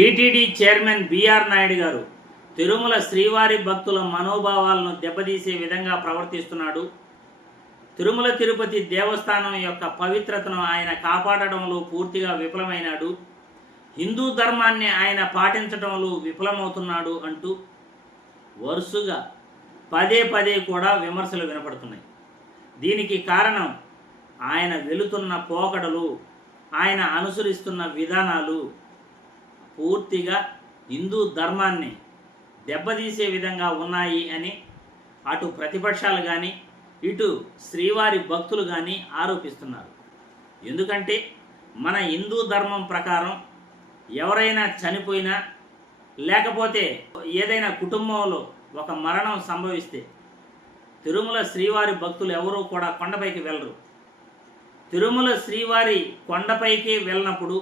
TTD chairman BR Naidu గారు తిరుమల శ్రీవారి భక్తుల మనోభావాలను దెబ్బతీసే విధంగా ప్రవర్తిస్తున్నాడు. తిరుమల తిరుపతి దేవస్థానం యొక్క పవిత్రతను ఆయన కాపాడడంలో పూర్తిగా విఫలమైనాడు. హిందూ ధర్మాన్ని ఆయన పాటించడంలో విఫలమవుతున్నాడు అంటూ వరుసగా పదే పదే కూడా విమర్శలు వినపడుతున్నాయి. దీనికి కారణం ఆయన వెళుతున్న పోకడలు ఆయన అనుసరిస్తున్న విధానాలు పూర్తిగా హిందూ ధర్మాన్ని దెబ్బతీసే విధంగా ఉన్నాయి అని అటు ప్రతిపక్షాలు కానీ ఇటు శ్రీవారి భక్తులు కానీ ఆరోపిస్తున్నారు. ఎందుకంటే మన హిందూ ధర్మం ప్రకారం ఎవరైనా చనిపోయినా లేకపోతే ఏదైనా కుటుంబంలో ఒక మరణం సంభవిస్తే తిరుమల శ్రీవారి భక్తులు ఎవరూ కూడా కొండపైకి వెళ్ళరు. తిరుమల శ్రీవారి కొండపైకి వెళ్ళినప్పుడు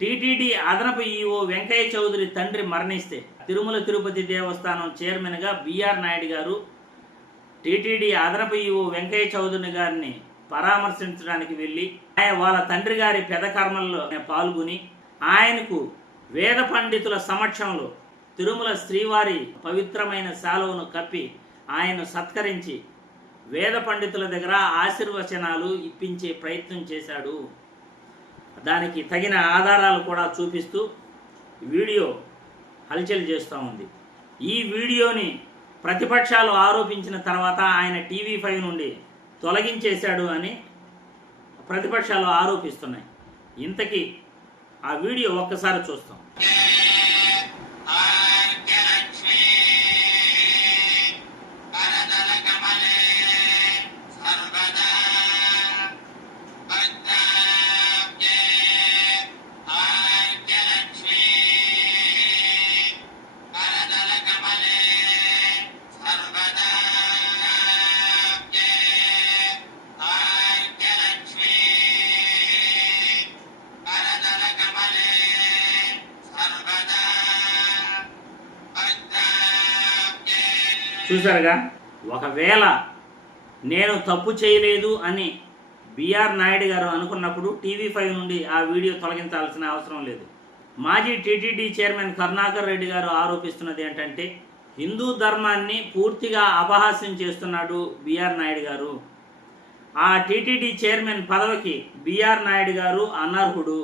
టీటీడీ అదనపు ఈఓ వెంకయ్య చౌదరి తండ్రి మరణిస్తే తిరుమల తిరుపతి దేవస్థానం చైర్మన్గా బిఆర్ నాయుడు గారు టీటీడీ అదనపు ఈఓ వెంకయ్య చౌదరి గారిని పరామర్శించడానికి వెళ్ళి ఆయన వాళ్ళ తండ్రి గారి పెదకర్మల్లో పాల్గొని ఆయనకు వేద పండితుల సమక్షంలో తిరుమల శ్రీవారి పవిత్రమైన శాలువను కప్పి ఆయన సత్కరించి వేద పండితుల దగ్గర ఆశీర్వచనాలు ఇప్పించే ప్రయత్నం చేశాడు. దానికి తగిన ఆధారాలు కూడా చూపిస్తూ వీడియో హల్చల్ చేస్తూ ఉంది. ఈ వీడియోని ప్రతిపక్షాలు ఆరోపించిన తర్వాత ఆయన టీవీ ఫైవ్ నుండి తొలగించేశాడు అని ప్రతిపక్షాలు ఆరోపిస్తున్నాయి. ఇంతకీ ఆ వీడియో ఒక్కసారి చూస్తాం. చూసారుగా ఒకవేళ నేను తప్పు చేయలేదు అని బిఆర్ నాయుడు గారు అనుకున్నప్పుడు టీవీ ఫైవ్ నుండి ఆ వీడియో తొలగించాల్సిన అవసరం లేదు. మాజీ టీటీడీ చైర్మన్ కరుణాకర్ రెడ్డి గారు ఆరోపిస్తున్నది ఏంటంటే హిందూ ధర్మాన్ని పూర్తిగా అపహాస్యం చేస్తున్నాడు బిఆర్ నాయుడు గారు. ఆ టీటీడీ చైర్మన్ పదవికి బిఆర్ నాయుడు గారు అనర్హుడు.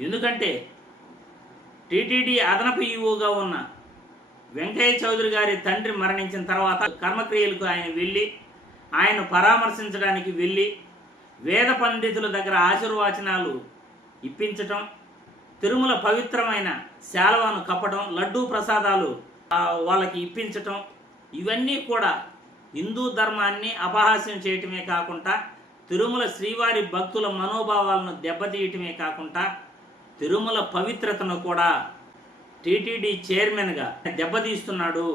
ఎందుకంటే టీటీడీ అదనపు ఈవోగా ఉన్న వెంకయ్య చౌదరి గారి తండ్రి మరణించిన తర్వాత కర్మక్రియలకు ఆయన వెళ్ళి ఆయన పరామర్శించడానికి వెళ్ళి వేద పండితుల దగ్గర ఆశీర్వచనాలు ఇప్పించటం తిరుమల పవిత్రమైన శాలవాను కప్పటం లడ్డూ ప్రసాదాలు వాళ్ళకి ఇప్పించటం ఇవన్నీ కూడా హిందూ ధర్మాన్ని అపహాస్యం చేయటమే కాకుండా తిరుమల శ్రీవారి భక్తుల మనోభావాలను దెబ్బతీయటమే కాకుండా తిరుమల పవిత్రతను కూడా టీటీడీ చైర్మన్గా దెబ్బతీస్తున్నాడు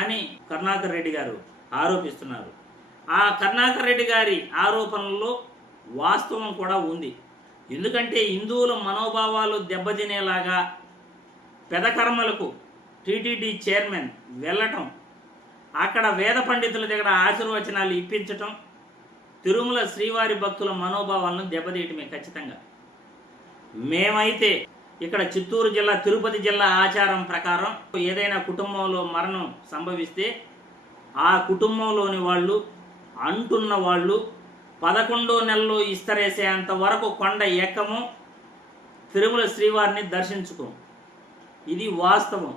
అని కరుణాకర్ రెడ్డి గారు ఆరోపిస్తున్నారు. ఆ కరుణాకర్ రెడ్డి గారి ఆరోపణల్లో వాస్తవం కూడా ఉంది. ఎందుకంటే హిందువుల మనోభావాలు దెబ్బతినేలాగా పెదకర్మలకు టీటీడీ చైర్మన్ వెళ్ళటం అక్కడ వేద పండితుల దగ్గర ఆశీర్వచనాలు ఇప్పించటం తిరుమల శ్రీవారి భక్తుల మనోభావాలను దెబ్బతీయటమే ఖచ్చితంగా. మేమైతే ఇక్కడ చిత్తూరు జిల్లా తిరుపతి జిల్లా ఆచారం ప్రకారం ఏదైనా కుటుంబంలో మరణం సంభవిస్తే ఆ కుటుంబంలోని వాళ్ళు అంటున్న వాళ్ళు పదకొండో నెలలో ఇస్తరేసేంత వరకు కొండ ఎక్కము. తిరుమల శ్రీవారిని దర్శించుకోం ఇది వాస్తవం.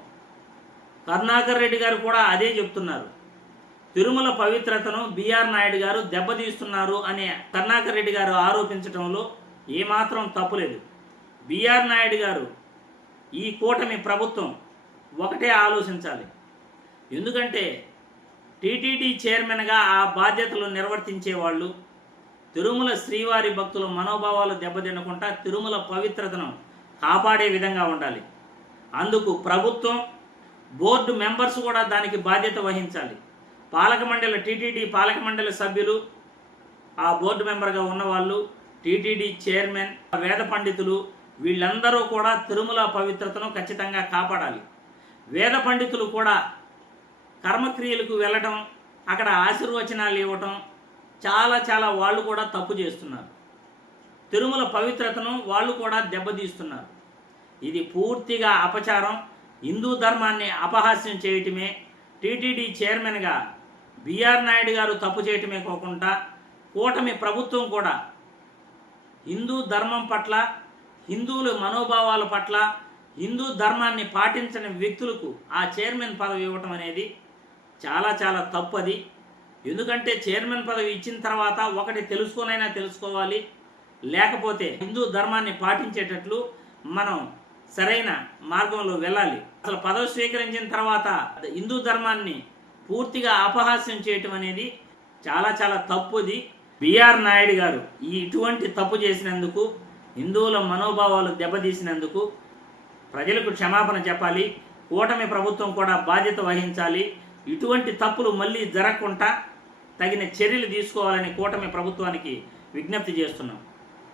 కరుణాకర్ రెడ్డి గారు కూడా అదే చెప్తున్నారు. తిరుమల పవిత్రతను బిఆర్ నాయుడు గారు దెబ్బతీస్తున్నారు అని కరుణాకర్ రెడ్డి గారు ఆరోపించడంలో ఏమాత్రం తప్పులేదు బిఆర్ నాయుడు గారు ఈ కూటమి ప్రభుత్వం ఒకటే ఆలోచించాలి. ఎందుకంటే టీటీడీ చైర్మన్గా ఆ బాధ్యతలు నిర్వర్తించే వాళ్ళు తిరుమల శ్రీవారి భక్తుల మనోభావాలు దెబ్బతినకుండా తిరుమల పవిత్రతను కాపాడే విధంగా ఉండాలి. అందుకు ప్రభుత్వం బోర్డు మెంబర్స్ కూడా దానికి బాధ్యత వహించాలి. పాలక మండలి టీటీడీ పాలక మండలి సభ్యులు ఆ బోర్డు మెంబర్గా ఉన్నవాళ్ళు టీటీడీ చైర్మన్ వేద పండితులు వీళ్ళందరూ కూడా తిరుమల పవిత్రతను ఖచ్చితంగా కాపాడాలి. వేద పండితులు కూడా కర్మక్రియలకు వెళ్ళటం అక్కడ ఆశీర్వచనాలు ఇవ్వటం చాలా చాలా వాళ్ళు కూడా తప్పు చేస్తున్నారు. తిరుమల పవిత్రతను వాళ్ళు కూడా దెబ్బతీస్తున్నారు. ఇది పూర్తిగా అపచారం. హిందూ ధర్మాన్ని అపహాస్యం చేయటమే టీటీడీ చైర్మన్గా బిఆర్ నాయుడు గారు తప్పు చేయటమే కాకుండా కూటమి ప్రభుత్వం కూడా హిందూ ధర్మం పట్ల హిందువుల మనోభావాల పట్ల హిందూ ధర్మాన్ని పాటించని వ్యక్తులకు ఆ చైర్మన్ పదవి ఇవ్వటం అనేది చాలా చాలా తప్పది. ఎందుకంటే చైర్మన్ పదవి ఇచ్చిన తర్వాత ఒకటి తెలుసుకోనైనా తెలుసుకోవాలి. లేకపోతే హిందూ ధర్మాన్ని పాటించేటట్లు మనం సరైన మార్గంలో వెళ్ళాలి. అసలు పదవి స్వీకరించిన తర్వాత హిందూ ధర్మాన్ని పూర్తిగా అపహాస్యం చేయటం అనేది చాలా చాలా తప్పుది. బిఆర్ నాయుడు గారు ఈ ఇటువంటి తప్పు చేసినందుకు హిందువుల మనోభావాలు దెబ్బతీసినందుకు ప్రజలకు క్షమాపణ చెప్పాలి. కూటమి ప్రభుత్వం కూడా బాధ్యత వహించాలి. ఇటువంటి తప్పులు మళ్ళీ జరగకుండా తగిన చర్యలు తీసుకోవాలని కూటమి ప్రభుత్వానికి విజ్ఞప్తి చేస్తున్నాం.